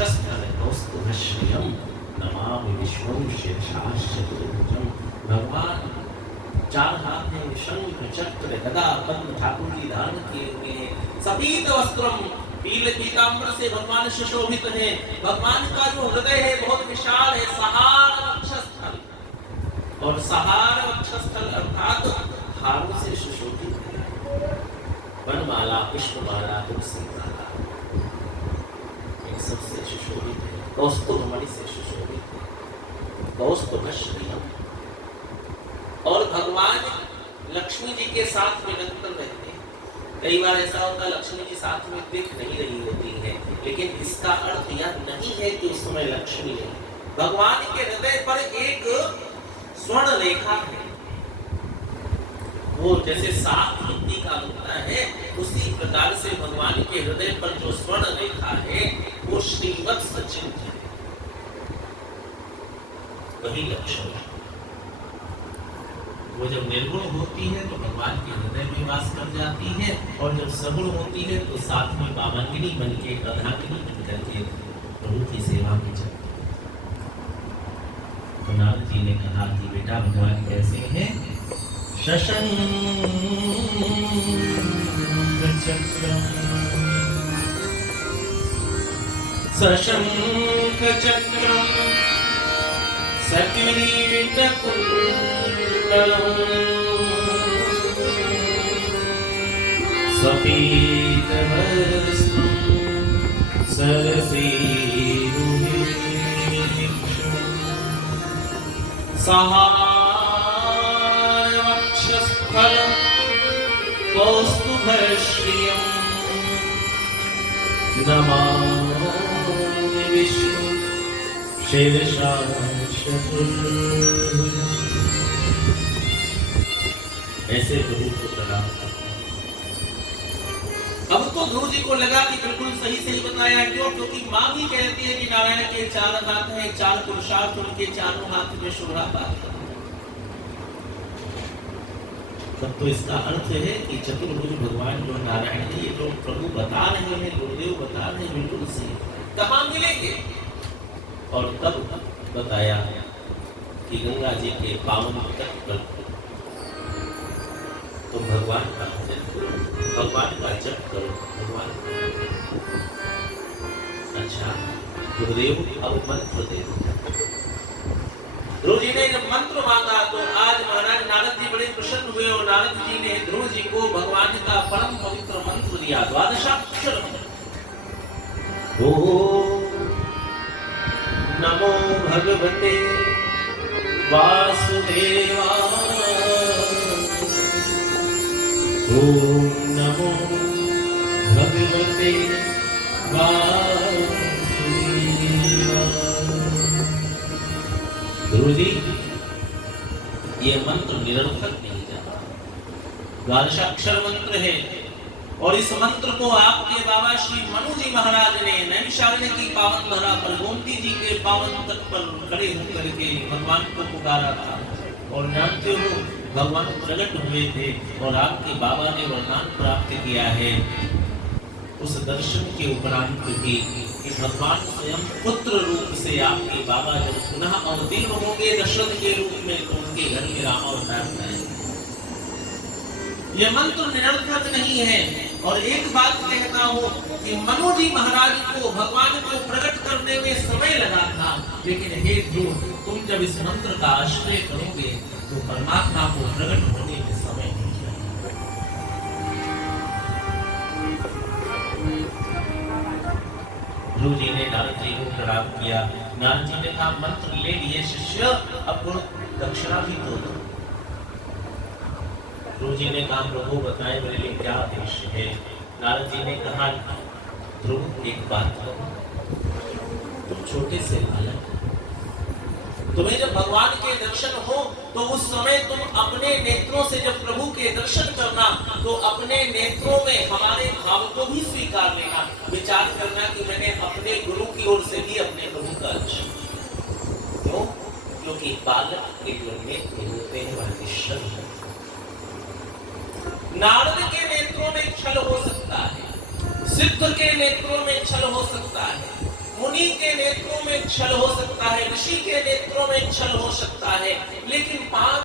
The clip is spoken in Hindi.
वक्षस्थल कौस्तुभश्रियं नमामि विश्वं शीर्षाश्चतुर्भुजं। भगवान चार हाथ में शंख चक्र गदा पद्म ठाकुर जी धारण किए हुए हैं। सफेद वस्त्रम पीले पीताम्बर से भगवान सुशोभित है। भगवान का जो हृदय है बहुत विशाल है। सहार वक्षस्थल, और सहार वक्षस्थल अर्थात हारों से सुशोभित है। वनमाला, पुष्पमाला, तुलसी माला इन सबसे सुशोभित है। कौस्तुभमणि से सुशोभित है। कौस्तुभश्रियम्। और भगवान लक्ष्मी जी के साथ में निरंतर रहते हैं। कई बार ऐसा होता है लक्ष्मी जी साथ में दिख नहीं रही होती है, लेकिन इसका अर्थ यह नहीं है कि उस समय लक्ष्मी है। भगवान के हृदय पर एक स्वर्ण रेखा है। वो जैसे सात हिंदी का होता है, उसी प्रकार से भगवान के हृदय पर जो स्वर्ण रेखा है वो श्रीवत्स चिन्ह है। वही लक्ष्मी वो जब निर्गुण होती है तो भगवान के हृदय में वास कर जाती है, और जब सगुण होती है तो साथ में बामंगिनी बन के, अर्धांगिनी बन करके प्रभु की सेवा में चलती है। तो नारद जी ने कहा कि बेटा भगवान कैसे हैं? शशंक चक्रम सशंक चक्रम सकिरीटकुण्डलम् सपीतवस्त्रं सरसीरुहेक्षम् सहारवक्षस्थलं कौस्तुभश्रियं नमामि विष्णुं ऐसे प्रभु को प्रणाम करते। अब तो ध्रुव जी को लगा कि बिल्कुल सही सही बताया। क्यों? क्योंकि माँ भी कहती है कि नारायण के चार हाथ हैं, चार पुरुषार्थ उनके चारों हाथ में शोभा पाते हैं। तब तो इसका अर्थ है कि चतुर्भुज भगवान जो नारायण है, ये जो प्रभु बता रहे हैं, गुरुदेव बता रहे हैं, बिल्कुल सही। कहाँ मिलेंगे? और तब बताया कि गंगा जी के पावन तट पर तुम भगवान का भजन करो, भगवान का जप करो, भगवान। अच्छा गुरुदेव अब मंत्र दे। ध्रुव जी ने जब मंत्र मांगा तो आज महाराज नारद जी बड़े प्रसन्न हुए, और नारद जी ने ध्रुव जी को भगवान का परम पवित्र मंत्र दिया, द्वादशाक्षर मंत्र। नमो भगवते वासुदेवाय। ओम नमो भगवते वासुदेवाय। गुरु जी ये मंत्र निरर्थक नहीं जाता, द्वादशाक्षर मंत्र है। और इस मंत्र को आपके बाबा श्री मनु जी महाराज ने नैमिषारण्य की पावन धरा पर गोमती जी के पावन तट पर खड़े होकर के भगवान को पुकारा था। और जानते हो भगवान प्रकट हुए थे, और आपके बाबा ने वरदान प्राप्त किया है उस दर्शन के उपरांत भी कि भगवान स्वयं पुत्र रूप से आपके बाबा जब पुनः अवतीर्ण होंगे दशरथ के रूप में, तो उनके घर में रामावतार करेंगे। यह मंत्र निरर्थक नहीं है। और एक बात कहता हूँ कि मनु जी महाराज को भगवान को प्रकट करने में समय लगा था, लेकिन हे ध्रुव तुम जब इस मंत्र का आश्रय करोगे तो परमात्मा को प्रकट होने में समय नहीं लगेगा। ध्रुव जी ने नारद जी को प्रणाम किया। नारद जी ने कहा मंत्र ले लिए शिष्य, अब दक्षिणा भी दो। ध्रुव जी ने कहा प्रभु बताए मेरे लिए क्या आदेश है। नारद जी ने कहा ध्रुव एक बात करो, तुम छोटे से बालक, तुम्हें जब भगवान के दर्शन हो तो उस समय तुम अपने नेत्रों से जब प्रभु के दर्शन करना तो अपने नेत्रों में हमारे भाव को भी स्वीकार लेना। विचार करना कि मैंने अपने गुरु की ओर से भी अपने प्रभु का दर्शन। क्यों? क्योंकि बालक के जो नेत्र होते हैं वह निश्चल है। नारद के नेत्रों में छल हो सकता है, सिद्ध के नेत्रों में छल हो सकता है, मुनि मुनि के नेत्रों में छल हो सकता है, ऋषि के नेत्रों में छल हो सकता है, लेकिन पाप